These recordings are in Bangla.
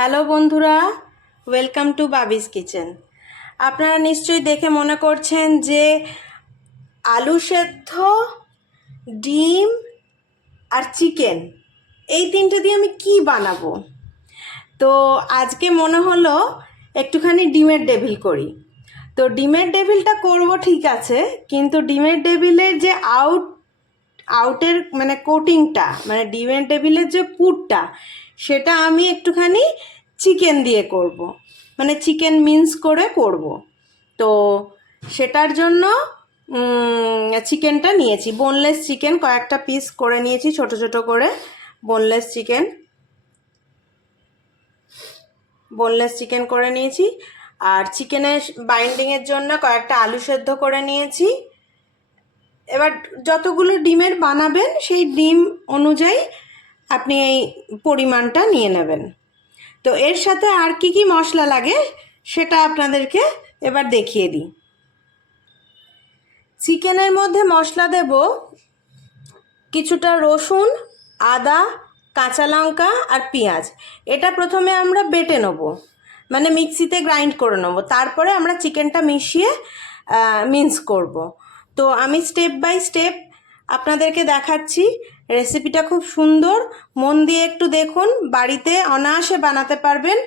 হ্যালো বন্ধুরা, ওয়েলকাম টু বাবিস কিচেন। আপনারা নিশ্চয়ই দেখে মনে করছেন যে আলু সেদ্ধ, ডিম আর চিকেন এই তিনটে দিয়ে আমি কি বানাবো। তো আজকে মনে হলো একটুখানি ডিমের ডেভিল করি। তো ডিমের ডেভিলটা করব ঠিক আছে, কিন্তু ডিমের ডেভিলের যে আউটের মানে কোটিংটা, মানে ডিমের টেবিলের যে পুরটা, সেটা আমি একটুখানি চিকেন দিয়ে করব, মানে চিকেন মিন্স করে করব। তো সেটার জন্য চিকেনটা নিয়েছি, বোনলেস চিকেন কয়েকটা পিস করে নিয়েছি, ছোট ছোট করে বোনলেস চিকেন করে নিয়েছি। আর চিকেনের বাইন্ডিংয়ের জন্য কয়েকটা আলু সেদ্ধ করে নিয়েছি। এবার যতগুলো ডিমের বানাবেন সেই ডিম অনুযায়ী আপনি এই পরিমাণটা নিয়ে নেবেন। তো এর সাথে আর কি কি মশলা লাগে সেটা আপনাদেরকে এবার দেখিয়ে দিই। চিকেনের মধ্যে মশলা দেব কিছুটা রসুন, আদা, কাঁচা লঙ্কা আর পেঁয়াজ। এটা প্রথমে আমরা বেটে নেব, মানে মিক্সিতে গ্রাইন্ড করে নেব, তারপরে আমরা চিকেনটা মিশিয়ে মিন্স করব। তো আমি স্টেপ বাই স্টেপ আপনাদেরকে দেখাচ্ছি। রেসিপিটা খুব সুন্দর, মন দিয়ে একটু দেখুন, বাড়িতে অনায়াসে বানাতে পারবেন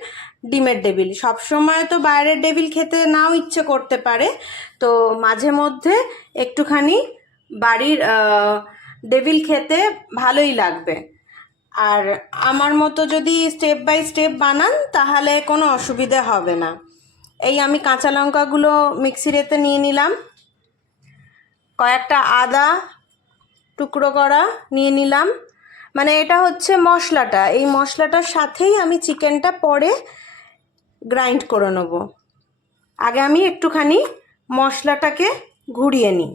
ডিমের ডেভিল। সবসময় তো বাইরের ডেভিল খেতে নাও ইচ্ছে করতে পারে, তো মাঝে মধ্যে একটুখানি বাড়ির ডেভিল খেতে ভালোই লাগবে। আর আমার মতো যদি স্টেপ বাই স্টেপ বানান তাহলে কোনো অসুবিধে হবে না। এই আমি কাঁচা লঙ্কাগুলো মিক্সির এতে নিয়ে নিলাম, কয়েকটা আদা টুকরো করা নিয়ে নিলাম। মানে এটা হচ্ছে মশলাটা, এই মশলাটার সাথেই আমি চিকেনটা পরে গ্রাইন্ড করে নেব। আগে আমি একটুখানি মশলাটাকে ঘুরিয়ে নিই।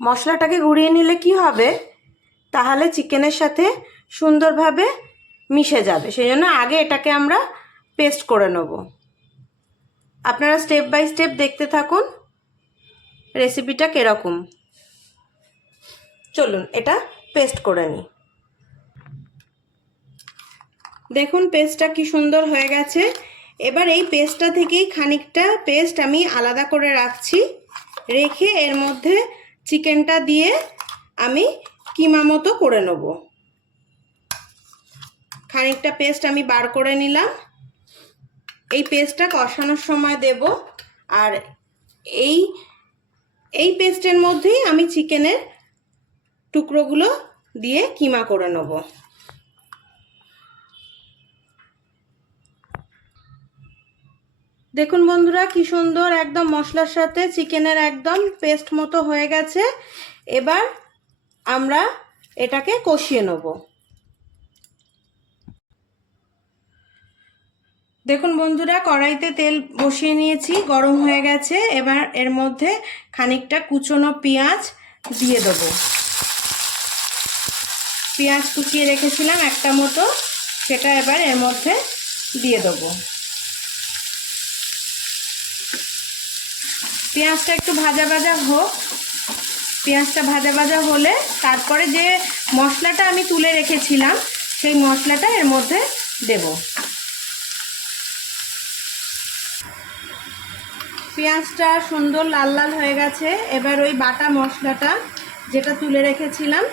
মশলাটাকে ঘুরিয়ে নিলে কি হবে, তাহলে চিকেনের সাথে সুন্দরভাবে মিশে যাবে, সেই জন্য আগে এটাকে আমরা পেস্ট করে নেব। আপনারা স্টেপ বাই স্টেপ দেখতে থাকুন রেসিপিটা কীরকম। চলুন এটা পেস্ট করে নিই। দেখুন পেস্টটা কি সুন্দর হয়ে গেছে। এবার এই পেস্টটা থেকেই খানিকটা পেস্ট আমি আলাদা করে রাখছি, রেখে এর মধ্যে চিকেনটা দিয়ে আমি কিমা মতো করে নেব। খানিকটা পেস্ট আমি বার করে নিলাম, এই পেস্টটা কষানোর সময় দেব। আর এই পেস্টের মধ্যেই আমি চিকেনের টুকরোগুলো দিয়ে কিমা করে নেব। দেখুন বন্ধুরা কি সুন্দর একদম মশলার সাথে চিকেনের একদম পেস্ট মতো হয়ে গেছে। এবার আমরা এটাকে কষিয়ে নেব। দেখুন বন্ধুরা কড়াইতে তেল বসিয়ে নিয়েছি, গরম হয়ে গেছে। এবার এর মধ্যে খানিকটা কুচনো পেঁয়াজ দিয়ে দেব। পেঁয়াজ কুচিয়ে রেখেছিলাম একটা মতো, সেটা এবার এর মধ্যে দিয়ে দেব। পেঁয়াজটা একটু ভাজা ভাজা হোক, পেঁয়াজটা ভাজা ভাজা হলে তারপরে যে মশলাটা আমি তুলে রেখেছিলাম সেই মশলাটা এর মধ্যে দেব। পেঁয়াজটা সুন্দর লাল লাল হয়ে গেছে। এবার ওই বাটা মশলাটা যেটা তুলে রেখেছিলাম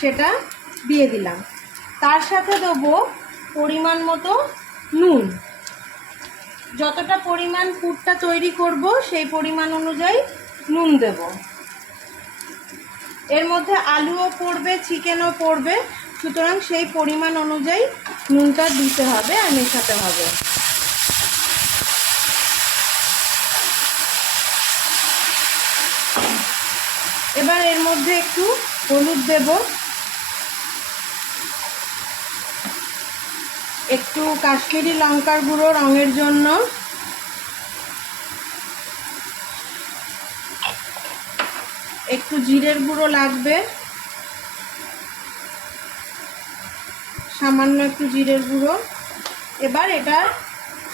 সেটা দিয়ে দিলাম। তার সাথে দেবো পরিমাণ মতো নুন। যতটা পরিমাণ পুরটা তৈরি করব সেই পরিমাণ অনুযায়ী নুন দেব। এর মধ্যে আলুও পড়বে, চিকেনও পড়বে, সুতরাং সেই পরিমাণ অনুযায়ী নুনটা দিতে হবে আর মেশাতে হবে। এবার এর মধ্যে একটু হলুদ দেব, একটু কাশ্মীরি লঙ্কার গুঁড়ো রঙের জন্য, একটু জিরের গুঁড়ো লাগবে, সামান্য একটু জিরের গুঁড়ো। এবার এটা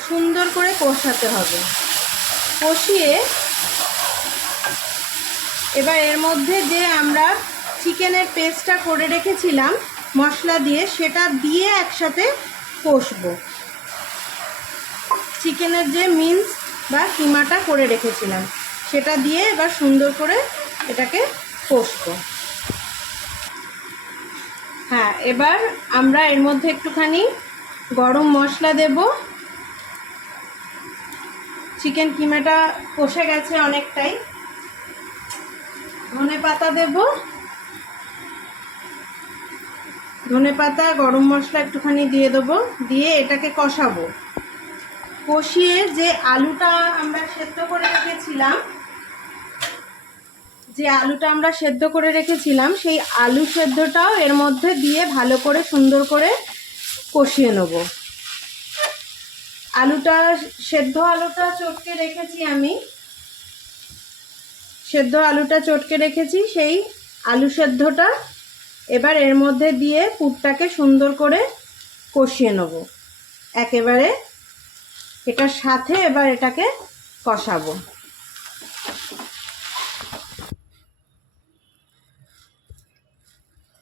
সুন্দর করে কষাতে হবে। কষিয়ে এবার এর মধ্যে যে আমরা চিকেনের পেস্টটা করে রেখেছিলাম মশলা দিয়ে, সেটা দিয়ে একসাথে কষবো। চিকেনের যে মিন্স বা কিমাটা করে রেখেছিলাম সেটা দিয়ে এবার সুন্দর করে এটাকে কষবো। হ্যাঁ, এবার আমরা এর মধ্যে একটুখানি গরম মশলা দেব। চিকেন কিমাটা কষে গেছে অনেকটাই। ধনেপাতা দেব, ধনেপাতা গরম মশলা একটুখানি দিয়ে দেবো, দিয়ে এটাকে কষাবো। কষিয়ে যে আলুটা আমরা সেদ্ধ করে রেখেছিলাম, সেই আলু সেদ্ধটাও এর মধ্যে দিয়ে ভালো করে সুন্দর করে কষিয়ে নেব। সেদ্ধ আলুটা চটকে রেখেছি, সেই আলু সেদ্ধটা এবার এর মধ্যে দিয়ে পুরটাকে সুন্দর করে কষিয়ে নেব একেবারে। এটার সাথে এবার এটাকে কষাবো।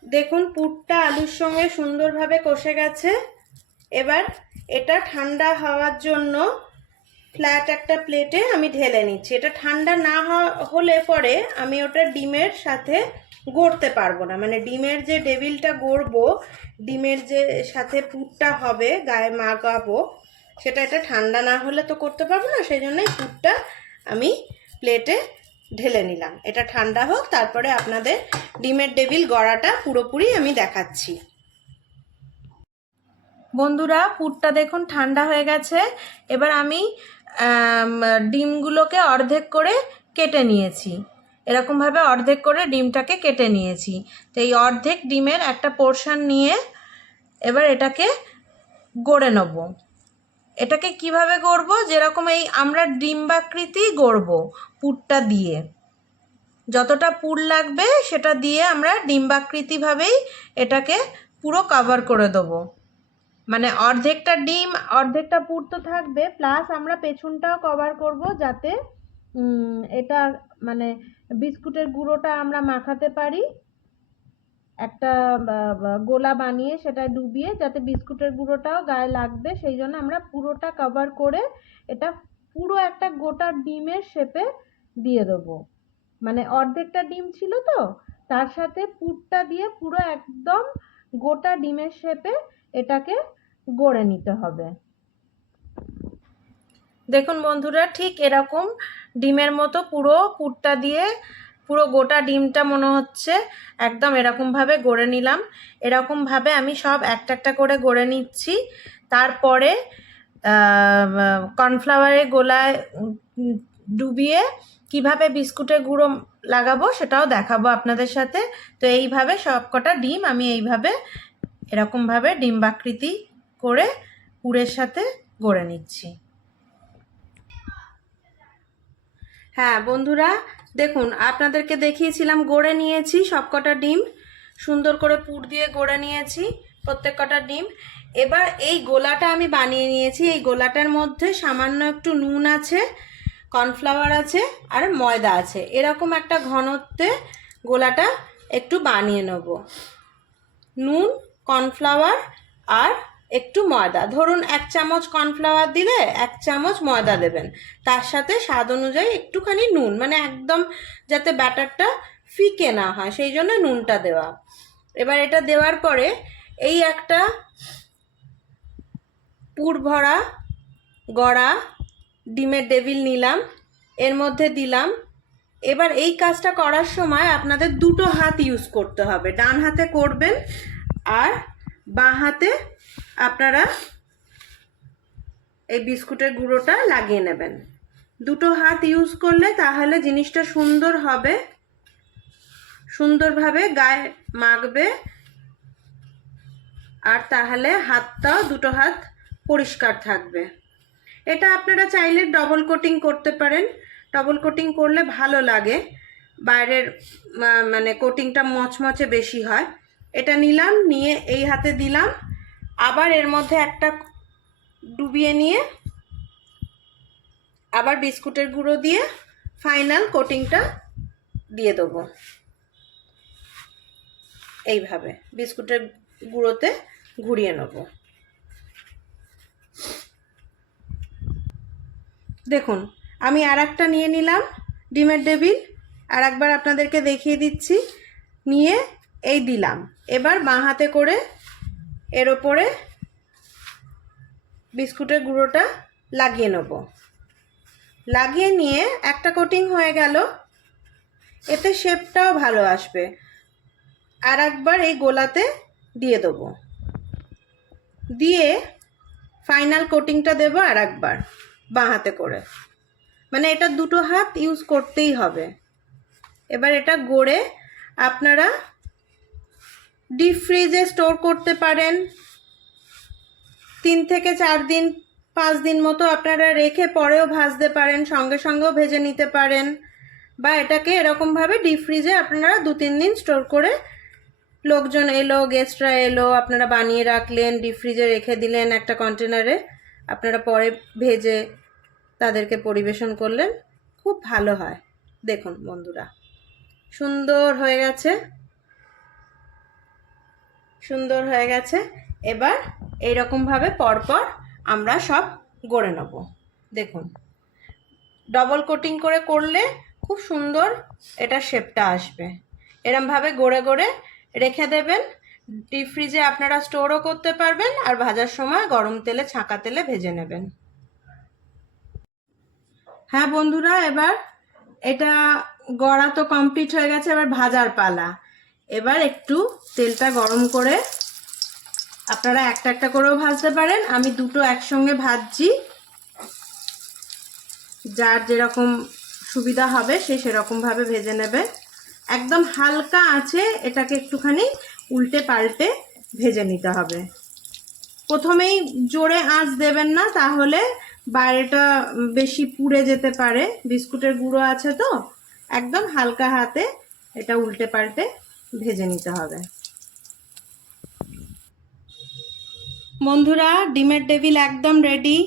দেখুন পুরটা আলুর সঙ্গে সুন্দরভাবে কষে গেছে। এবার এটা ঠান্ডা হওয়ার জন্য ফ্ল্যাট একটা প্লেটে আমি ঢেলে নিচ্ছি। এটা ঠান্ডা না হলে পরে আমি ওটা ডিমের সাথে গড়তে পারবো না, মানে ডিমের যে ডেভিলটা গড়বো, ডিমের যে সাথে পুরটা হবে গায়ে মাখাবো, সেটা এটা ঠান্ডা না হলে তো করতে পারবো না। সেই জন্যই পুরটা আমি প্লেটে ঢেলে নিলাম। এটা ঠান্ডা হোক, তারপরে আপনাদের ডিমের ডেভিল গড়াটা পুরোপুরি আমি দেখাচ্ছি। বন্ধুরা, পুরটা দেখুন ঠান্ডা হয়ে গেছে। এবার আমি ডিমগুলোকে অর্ধেক করে কেটে নিয়েছি, এরকমভাবে অর্ধেক করে ডিমটাকে কেটে নিয়েছি। তো এই অর্ধেক ডিমের একটা পোর্শন নিয়ে এবার এটাকে গড়ে নেব। এটাকে কিভাবে গড়বো, যেরকম এই আমরা ডিম্বাকৃতি গড়বো পুরটা দিয়ে, যতটা পুর লাগবে সেটা দিয়ে আমরা ডিম্বাকৃতিভাবেই এটাকে পুরো কভার করে দেবো। মানে অর্ধেকটা ডিম অর্ধেকটা পুর তো থাকবে, প্লাস আমরা পেছনটাও কভার করব, যাতে এটা মানে বিস্কুটের গুঁড়োটা আমরা মাখাতে পারি একটা গোলা বানিয়ে, সেটা ডুবিয়ে, যাতে বিস্কুটের গুঁড়োটাও গায়ে লাগবে। সেই জন্য আমরা পুরোটা কভার করে এটা পুরো একটা গোটা ডিমের শেপে দিয়ে দেবো। মানে অর্ধেকটা ডিম ছিল তো, তার সাথে পুরটা দিয়ে পুরো একদম গোটা ডিমের শেপে এটাকে গড়ে নিতে হবে। দেখুন বন্ধুরা, ঠিক এরকম ডিমের মতো পুরো পুরটা দিয়ে পুরো গোটা ডিমটা মনে হচ্ছে একদম এরকমভাবে গড়ে নিলাম। এরকমভাবে আমি সব একটা একটা করে গড়ে নিচ্ছি। তারপরে কর্নফ্লাওয়ারের গোলায় ডুবিয়ে কিভাবে বিস্কুটের গুঁড়ো লাগাবো সেটাও দেখাবো আপনাদের সাথে। তো এইভাবে সব কটা ডিম আমি এইভাবে এরকমভাবে ডিম্বাকৃতি করে পুরের সাথে গড়ে নিচ্ছি। হ্যাঁ বন্ধুরা, দেখুন আপনাদেরকে দেখিয়েছিলাম গড়ে নিয়েছি সবকটা ডিম, সুন্দর করে পুর দিয়ে গড়ে নিয়েছি প্রত্যেক কটা ডিম। এবার এই গোলাটা আমি বানিয়ে নিয়েছি। এই গোলাটার মধ্যে সামান্য একটু নুন আছে, কর্নফ্লাওয়ার আছে আর ময়দা আছে। এরকম একটা ঘনত্বে গোলাটা একটু বানিয়ে নেব। নুন, কর্নফ্লাওয়ার আর একটু ময়দা, ধরুন 1 চামচ কর্নফ্লাওয়ার দিলে 1 চামচ ময়দা দেবেন, তার সাথে স্বাদ অনুযায়ী একটুখানি নুন, মানে একদম যাতে ব্যাটারটা ফিকে না হয় সেই জন্য নুনটা দেওয়া। এবার এটা দেওয়ার পরে এই একটা পুর ভরা গড়া ডিমের ডেভিল নিলাম, এর মধ্যে দিলাম। এবার এই কাজটা করার সময় আপনাদের দুটো হাত ইউজ করতে হবে। ডান হাতে করবেন আর বাঁ হাতে আপনারা এই বিস্কুটের গুঁড়োটা লাগিয়ে নেবেন। দুটো হাত ইউজ করলে তাহলে জিনিসটা সুন্দর হবে, সুন্দরভাবে গায়ে মাখবে, আর তাহলে হাতটাও দুটো হাত পরিষ্কার থাকবে। এটা আপনারা চাইলে ডবল কোটিং করতে পারেন, ডবল কোটিং করলে ভালো লাগে, বাইরের মানে কোটিংটা মচমচে বেশি হয়। এটা নিলাম, নিয়ে এই হাতে দিলাম, আবার এর মধ্যে একটা ডুবিয়ে নিয়ে আবার বিস্কুটের গুঁড়ো দিয়ে ফাইনাল কোটিংটা দিয়ে দেবো। এইভাবে বিস্কুটের গুঁড়োতে ঘুরিয়ে নেব। দেখুন আমি আর একটা নিয়ে নিলাম ডিমের টেবিল, আর একবার আপনাদেরকে দেখিয়ে দিচ্ছি। নিয়ে এই দিলাম, এবার বাঁ হাতে করে এর ওপরে বিস্কুটের গুঁড়োটা লাগিয়ে নেব। লাগিয়ে নিয়ে একটা কোটিং হয়ে গেল, এতে শেপটাও ভালো আসবে। আর একবার এই গোলাতে দিয়ে দেবো, দিয়ে ফাইনাল কোটিংটা দেবো আর একবার বাঁ হাতে করে, মানে এটা দুটো হাত ইউজ করতেই হবে। এবার এটা গড়ে আপনারা ডিপ ফ্রিজে স্টোর করতে পারেন, 3 থেকে 4 দিন 5 দিন মতো আপনারা রেখে পরেও ভাজতে পারেন, সঙ্গে সঙ্গেও ভেজে নিতে পারেন, বা এটাকে এরকমভাবে ডিপ ফ্রিজে আপনারা 2-3 দিন স্টোর করে, লোকজন এলো, গেস্টরা এলো, আপনারা বানিয়ে রাখলেন, ডিপ ফ্রিজে রেখে দিলেন একটা কন্টেনারে, আপনারা পরে ভেজে তাদেরকে পরিবেশন করলেন, খুব ভালো হয়। দেখুন বন্ধুরা, সুন্দর হয়ে গেছে, সুন্দর হয়ে গেছে। এবার এইরকমভাবে পরপর আমরা সব গড়ে নেব। দেখুন ডবল কোটিং করে করলে খুব সুন্দর এটা শেপটা আসবে। এরমভাবে গড়ে গড়ে রেখে দেবেন, ডিপ ফ্রিজে আপনারা স্টোরও করতে পারবেন, আর ভাজার সময় গরম তেলে, ছাঁকা তেলে ভেজে নেবেন। হ্যাঁ বন্ধুরা, এবার এটা গড়া তো কমপ্লিট হয়ে গেছে, এবার ভাজার পালা। এবার একটু তেলটা গরম করে আপনারা একটা একটা করেও ভাজতে পারেন, আমি দুটো একসঙ্গে ভাজছি, যার যেরকম সুবিধা হবে সে সেরকমভাবে ভেজে নেবে। একদম হালকা আছে এটাকে একটুখানি উল্টে পাল্টে ভেজে নিতে হবে। প্রথমেই জোরে আঁচ দেবেন না, তাহলে বাইরেটা বেশি পুড়ে যেতে পারে, বিস্কুটের গুঁড়ো আছে তো। একদম হালকা হাতে এটা উল্টে পাল্টে ভেজে নিতে হবে। বন্ধুরা, ডিমের টেবিল একদম রেডি,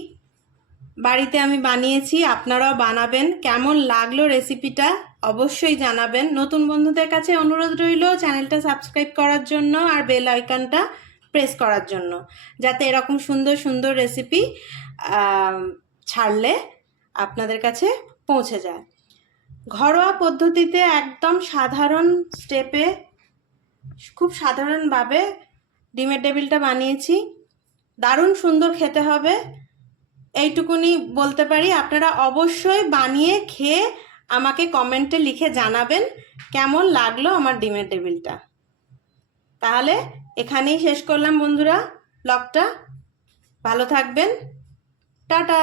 বাড়িতে আমি বানিয়েছি, আপনারাও বানাবেন। কেমন লাগলো রেসিপিটা অবশ্যই জানাবেন। নতুন বন্ধুদের কাছে অনুরোধ রইল চ্যানেলটা সাবস্ক্রাইব করার জন্য আর বেল আইকনটা প্রেস করার জন্য, যাতে এরকম সুন্দর সুন্দর রেসিপি ছাড়লে আপনাদের কাছে পৌঁছে যায়। ঘরোয়া পদ্ধতিতে একদম সাধারণ স্টেপে, খুব সাধারণভাবে ডিমের টেবিলটা বানিয়েছি, দারুণ সুন্দর খেতে হবে, এইটুকুনি বলতে পারি। আপনারা অবশ্যই বানিয়ে খেয়ে আমাকে কমেন্টে লিখে জানাবেন কেমন লাগলো আমার ডিমের টেবিলটা। তাহলে এখানেই শেষ করলাম বন্ধুরা ব্লগটা। ভালো থাকবেন, টাটা।